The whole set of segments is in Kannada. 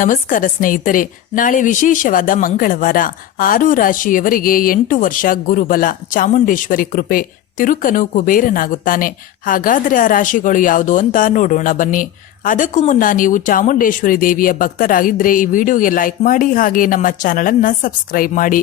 ನಮಸ್ಕಾರ ಸ್ನೇಹಿತರೆ, ನಾಳೆ ವಿಶೇಷವಾದ ಮಂಗಳವಾರ. ಆರು ರಾಶಿಯವರಿಗೆ ಎಂಟು ವರ್ಷ ಗುರುಬಲ. ಚಾಮುಂಡೇಶ್ವರಿ ಕೃಪೆ. ತಿರುಕನು ಕುಬೇರನಾಗುತ್ತಾನೆ. ಹಾಗಾದರೆ ಆ ರಾಶಿಗಳು ಯಾವುದು ಅಂತ ನೋಡೋಣ ಬನ್ನಿ. ಅದಕ್ಕೂ ಮುನ್ನ ನೀವು ಚಾಮುಂಡೇಶ್ವರಿ ದೇವಿಯ ಭಕ್ತರಾಗಿದ್ದರೆ ಈ ವಿಡಿಯೋಗೆ ಲೈಕ್ ಮಾಡಿ ಹಾಗೆ ನಮ್ಮ ಚಾನಲನ್ನು ಸಬ್ಸ್ಕ್ರೈಬ್ ಮಾಡಿ.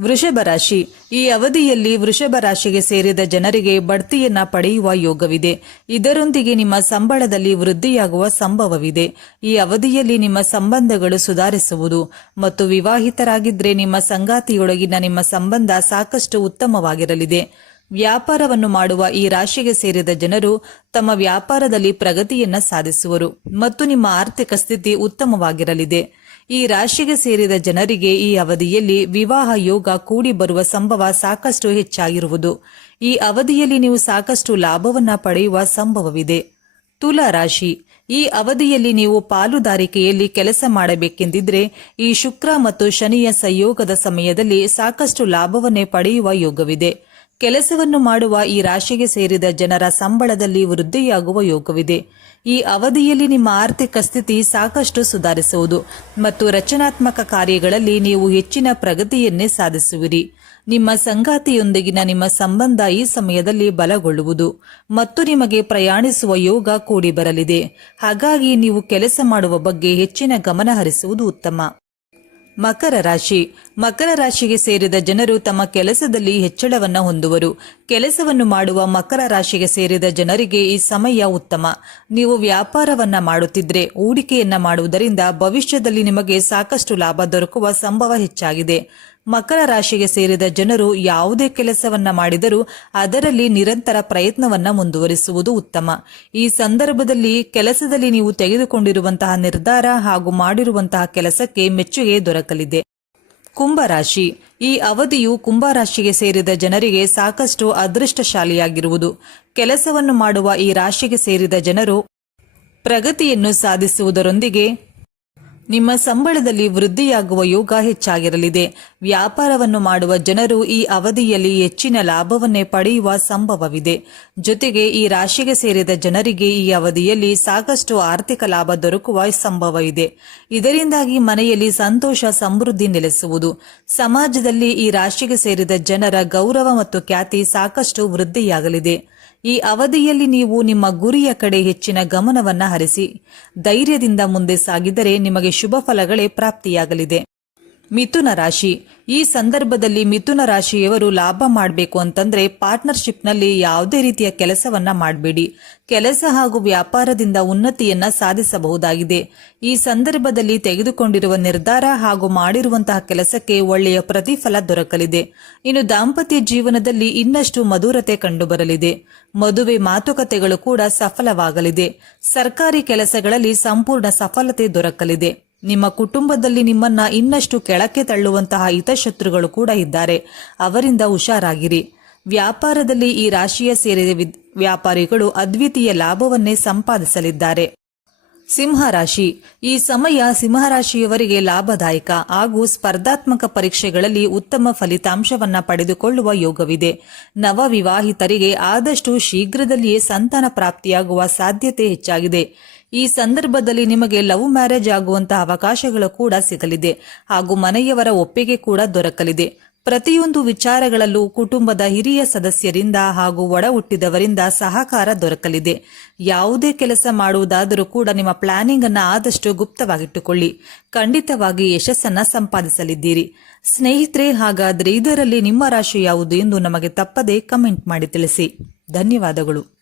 ವೃಷಭ ರಾಶಿ. ಈ ಅವಧಿಯಲ್ಲಿ ವೃಷಭ ರಾಶಿಗೆ ಸೇರಿದ ಜನರಿಗೆ ಬಡ್ತಿಯನ್ನ ಪಡೆಯುವ ಯೋಗವಿದೆ. ಇದರೊಂದಿಗೆ ನಿಮ್ಮ ಸಂಬಳದಲ್ಲಿ ವೃದ್ಧಿಯಾಗುವ ಸಂಭವವಿದೆ. ಈ ಅವಧಿಯಲ್ಲಿ ನಿಮ್ಮ ಸಂಬಂಧಗಳು ಸುಧಾರಿಸುವುದು ಮತ್ತು ವಿವಾಹಿತರಾಗಿದ್ದರೆ ನಿಮ್ಮ ಸಂಗಾತಿಯೊಳಗಿನ ನಿಮ್ಮ ಸಂಬಂಧ ಸಾಕಷ್ಟು ಉತ್ತಮವಾಗಿರಲಿದೆ. ವ್ಯಾಪಾರವನ್ನು ಮಾಡುವ ಈ ರಾಶಿಗೆ ಸೇರಿದ ಜನರು ತಮ್ಮ ವ್ಯಾಪಾರದಲ್ಲಿ ಪ್ರಗತಿಯನ್ನ ಸಾಧಿಸುವರು ಮತ್ತು ನಿಮ್ಮ ಆರ್ಥಿಕ ಸ್ಥಿತಿ ಉತ್ತಮವಾಗಿರಲಿದೆ. ಈ ರಾಶಿಗೆ ಸೇರಿದ ಜನರಿಗೆ ಈ ಅವಧಿಯಲ್ಲಿ ವಿವಾಹ ಯೋಗ ಕೂಡಿ ಬರುವ ಸಂಭವ ಸಾಕಷ್ಟು ಹೆಚ್ಚಾಗಿರುವುದು. ಈ ಅವಧಿಯಲ್ಲಿ ನೀವು ಸಾಕಷ್ಟು ಲಾಭವನ್ನ ಪಡೆಯುವ ಸಂಭವವಿದೆ. ತುಲಾ ರಾಶಿ. ಈ ಅವಧಿಯಲ್ಲಿ ನೀವು ಪಾಲುದಾರಿಕೆಯಲ್ಲಿ ಕೆಲಸ ಮಾಡಬೇಕೆಂದಿದ್ರೆ ಈ ಶುಕ್ರ ಮತ್ತು ಶನಿಯ ಸಂಯೋಗದ ಸಮಯದಲ್ಲಿ ಸಾಕಷ್ಟು ಲಾಭವನ್ನೇ ಪಡೆಯುವ ಯೋಗವಿದೆ. ಕೆಲಸವನ್ನು ಮಾಡುವ ಈ ರಾಶಿಗೆ ಸೇರಿದ ಜನರ ಸಂಬಳದಲ್ಲಿ ವೃದ್ಧಿಯಾಗುವ ಯೋಗವಿದೆ. ಈ ಅವಧಿಯಲ್ಲಿ ನಿಮ್ಮ ಆರ್ಥಿಕ ಸ್ಥಿತಿ ಸಾಕಷ್ಟು ಸುಧಾರಿಸುವುದು ಮತ್ತು ರಚನಾತ್ಮಕ ಕಾರ್ಯಗಳಲ್ಲಿ ನೀವು ಹೆಚ್ಚಿನ ಪ್ರಗತಿಯನ್ನೇ ಸಾಧಿಸುವಿರಿ. ನಿಮ್ಮ ಸಂಗಾತಿಯೊಂದಿಗಿನ ನಿಮ್ಮ ಸಂಬಂಧ ಈ ಸಮಯದಲ್ಲಿ ಬಲಗೊಳ್ಳುವುದು ಮತ್ತು ನಿಮಗೆ ಪ್ರಯಾಣಿಸುವ ಯೋಗ ಕೂಡಿ ಬರಲಿದೆ ಹಾಗಾಗಿ ನೀವು ಕೆಲಸ ಮಾಡುವ ಬಗ್ಗೆ ಹೆಚ್ಚಿನ ಗಮನ ಹರಿಸುವುದು ಉತ್ತಮ. ಮಕರ ರಾಶಿ. ಮಕರ ರಾಶಿಗೆ ಸೇರಿದ ಜನರು ತಮ್ಮ ಕೆಲಸದಲ್ಲಿ ಹೆಚ್ಚಳವನ್ನು ಹೊಂದುವರು. ಕೆಲಸವನ್ನು ಮಾಡುವ ಮಕರ ರಾಶಿಗೆ ಸೇರಿದ ಜನರಿಗೆ ಈ ಸಮಯ ಉತ್ತಮ. ನೀವು ವ್ಯಾಪಾರವನ್ನ ಮಾಡುತ್ತಿದ್ರೆ ಹೂಡಿಕೆಯನ್ನ ಮಾಡುವುದರಿಂದ ಭವಿಷ್ಯದಲ್ಲಿ ನಿಮಗೆ ಸಾಕಷ್ಟು ಲಾಭ ದೊರಕುವ ಸಂಭವ ಹೆಚ್ಚಾಗಿದೆ. ಮಕರ ರಾಶಿಗೆ ಸೇರಿದ ಜನರು ಯಾವುದೇ ಕೆಲಸವನ್ನ ಮಾಡಿದರೂ ಅದರಲ್ಲಿ ನಿರಂತರ ಪ್ರಯತ್ನವನ್ನ ಮುಂದುವರಿಸುವುದು ಉತ್ತಮ. ಈ ಸಂದರ್ಭದಲ್ಲಿ ಕೆಲಸದಲ್ಲಿ ನೀವು ತೆಗೆದುಕೊಂಡಿರುವಂತಹ ನಿರ್ಧಾರ ಹಾಗೂ ಮಾಡಿರುವಂತಹ ಕೆಲಸಕ್ಕೆ ಮೆಚ್ಚುಗೆ ದೊರಕಲಿದೆ. ಕುಂಭರಾಶಿ ಈ ಅವಧಿಯು ಕುಂಭರಾಶಿಗೆ ಸೇರಿದ ಜನರಿಗೆ ಸಾಕಷ್ಟು ಅದೃಷ್ಟಶಾಲಿಯಾಗಿರುವುದು. ಕೆಲಸವನ್ನು ಮಾಡುವ ಈ ರಾಶಿಗೆ ಸೇರಿದ ಜನರು ಪ್ರಗತಿಯನ್ನು ಸಾಧಿಸುವುದರೊಂದಿಗೆ ನಿಮ್ಮ ಸಂಬಳದಲ್ಲಿ ವೃದ್ಧಿಯಾಗುವ ಯೋಗ ಹೆಚ್ಚಾಗಿರಲಿದೆ. ವ್ಯಾಪಾರವನ್ನು ಮಾಡುವ ಜನರು ಈ ಅವಧಿಯಲ್ಲಿ ಹೆಚ್ಚಿನ ಲಾಭವನ್ನೇ ಪಡೆಯುವ ಸಂಭವವಿದೆ. ಜೊತೆಗೆ ಈ ರಾಶಿಗೆ ಸೇರಿದ ಜನರಿಗೆ ಈ ಅವಧಿಯಲ್ಲಿ ಸಾಕಷ್ಟು ಆರ್ಥಿಕ ಲಾಭ ದೊರಕುವ ಸಂಭವವಿದೆ. ಇದರಿಂದಾಗಿ ಮನೆಯಲ್ಲಿ ಸಂತೋಷ ಸಮೃದ್ಧಿ ನೆಲೆಸುವುದು. ಸಮಾಜದಲ್ಲಿ ಈ ರಾಶಿಗೆ ಸೇರಿದ ಜನರ ಗೌರವ ಮತ್ತು ಖ್ಯಾತಿ ಸಾಕಷ್ಟು ವೃದ್ಧಿಯಾಗಲಿದೆ. ಈ ಅವಧಿಯಲ್ಲಿ ನೀವು ನಿಮ್ಮ ಗುರಿಯ ಕಡೆ ಹೆಚ್ಚಿನ ಗಮನವನ್ನ ಹರಿಸಿ. ಧೈರ್ಯದಿಂದ ಮುಂದೆ ಸಾಗಿದರೆ ನಿಮಗೆ ಶುಭ ಫಲಗಳೇ ಪ್ರಾಪ್ತಿಯಾಗಲಿದೆ. ಮಿಥುನ ರಾಶಿ. ಈ ಸಂದರ್ಭದಲ್ಲಿ ಮಿಥುನ ರಾಶಿಯವರು ಲಾಭ ಮಾಡಬೇಕು ಅಂತಂದ್ರೆ ಪಾರ್ಟ್ನರ್ಶಿಪ್ನಲ್ಲಿ ಯಾವುದೇ ರೀತಿಯ ಕೆಲಸವನ್ನ ಮಾಡಬೇಡಿ. ಕೆಲಸ ಹಾಗೂ ವ್ಯಾಪಾರದಿಂದ ಉನ್ನತಿಯನ್ನ ಸಾಧಿಸಬಹುದಾಗಿದೆ. ಈ ಸಂದರ್ಭದಲ್ಲಿ ತೆಗೆದುಕೊಂಡಿರುವ ನಿರ್ಧಾರ ಹಾಗೂ ಮಾಡಿರುವಂತಹ ಕೆಲಸಕ್ಕೆ ಒಳ್ಳೆಯ ಪ್ರತಿಫಲ ದೊರಕಲಿದೆ. ಇನ್ನು ದಾಂಪತ್ಯ ಜೀವನದಲ್ಲಿ ಇನ್ನಷ್ಟು ಮಧುರತೆ ಕಂಡುಬರಲಿದೆ. ಮದುವೆ ಮಾತುಕತೆಗಳು ಕೂಡ ಸಫಲವಾಗಲಿದೆ. ಸರ್ಕಾರಿ ಕೆಲಸಗಳಲ್ಲಿ ಸಂಪೂರ್ಣ ಸಫಲತೆ ದೊರಕಲಿದೆ. ನಿಮ್ಮ ಕುಟುಂಬದಲ್ಲಿ ನಿಮ್ಮನ್ನ ಇನ್ನಷ್ಟು ಕೆಳಕ್ಕೆ ತಳ್ಳುವಂತಹ ಹಿತಶತ್ರುಗಳು ಕೂಡ ಇದ್ದಾರೆ. ಅವರಿಂದ ಹುಷಾರಾಗಿರಿ. ವ್ಯಾಪಾರದಲ್ಲಿ ಈ ರಾಶಿಯ ಸೇರಿದ ವ್ಯಾಪಾರಿಗಳು ಅದ್ವಿತೀಯ ಲಾಭವನ್ನೇ ಸಂಪಾದಿಸಲಿದ್ದಾರೆ. ಸಿಂಹರಾಶಿ ಈ ಸಮಯ ಸಿಂಹರಾಶಿಯವರಿಗೆ ಲಾಭದಾಯಕ ಹಾಗೂ ಸ್ಪರ್ಧಾತ್ಮಕ ಪರೀಕ್ಷೆಗಳಲ್ಲಿ ಉತ್ತಮ ಫಲಿತಾಂಶವನ್ನ ಪಡೆದುಕೊಳ್ಳುವ ಯೋಗವಿದೆ. ನವ ವಿವಾಹಿತರಿಗೆ ಆದಷ್ಟು ಶೀಘ್ರದಲ್ಲಿಯೇ ಸಂತಾನ ಪ್ರಾಪ್ತಿಯಾಗುವ ಸಾಧ್ಯತೆ ಹೆಚ್ಚಾಗಿದೆ. ಈ ಸಂದರ್ಭದಲ್ಲಿ ನಿಮಗೆ ಲವ್ ಮ್ಯಾರೇಜ್ ಆಗುವಂತಹ ಅವಕಾಶಗಳು ಕೂಡ ಸಿಗಲಿದೆ ಹಾಗೂ ಮನೆಯವರ ಒಪ್ಪಿಗೆ ಕೂಡ ದೊರಕಲಿದೆ. ಪ್ರತಿಯೊಂದು ವಿಚಾರಗಳಲ್ಲೂ ಕುಟುಂಬದ ಹಿರಿಯ ಸದಸ್ಯರಿಂದ ಹಾಗೂ ಒಡ ಹುಟ್ಟಿದವರಿಂದ ಸಹಕಾರ ದೊರಕಲಿದೆ. ಯಾವುದೇ ಕೆಲಸ ಮಾಡುವುದಾದರೂ ಕೂಡ ನಿಮ್ಮ ಪ್ಲಾನಿಂಗ್ ಅನ್ನ ಆದಷ್ಟು ಗುಪ್ತವಾಗಿಟ್ಟುಕೊಳ್ಳಿ. ಖಂಡಿತವಾಗಿ ಯಶಸ್ಸನ್ನ ಸಂಪಾದಿಸಲಿದ್ದೀರಿ. ಸ್ನೇಹಿತರೆ, ಹಾಗಾದ್ರೆ ಇದರಲ್ಲಿ ನಿಮ್ಮ ರಾಶಿ ಯಾವುದು ಎಂದು ನಮಗೆ ತಪ್ಪದೆ ಕಮೆಂಟ್ ಮಾಡಿ ತಿಳಿಸಿ. ಧನ್ಯವಾದಗಳು.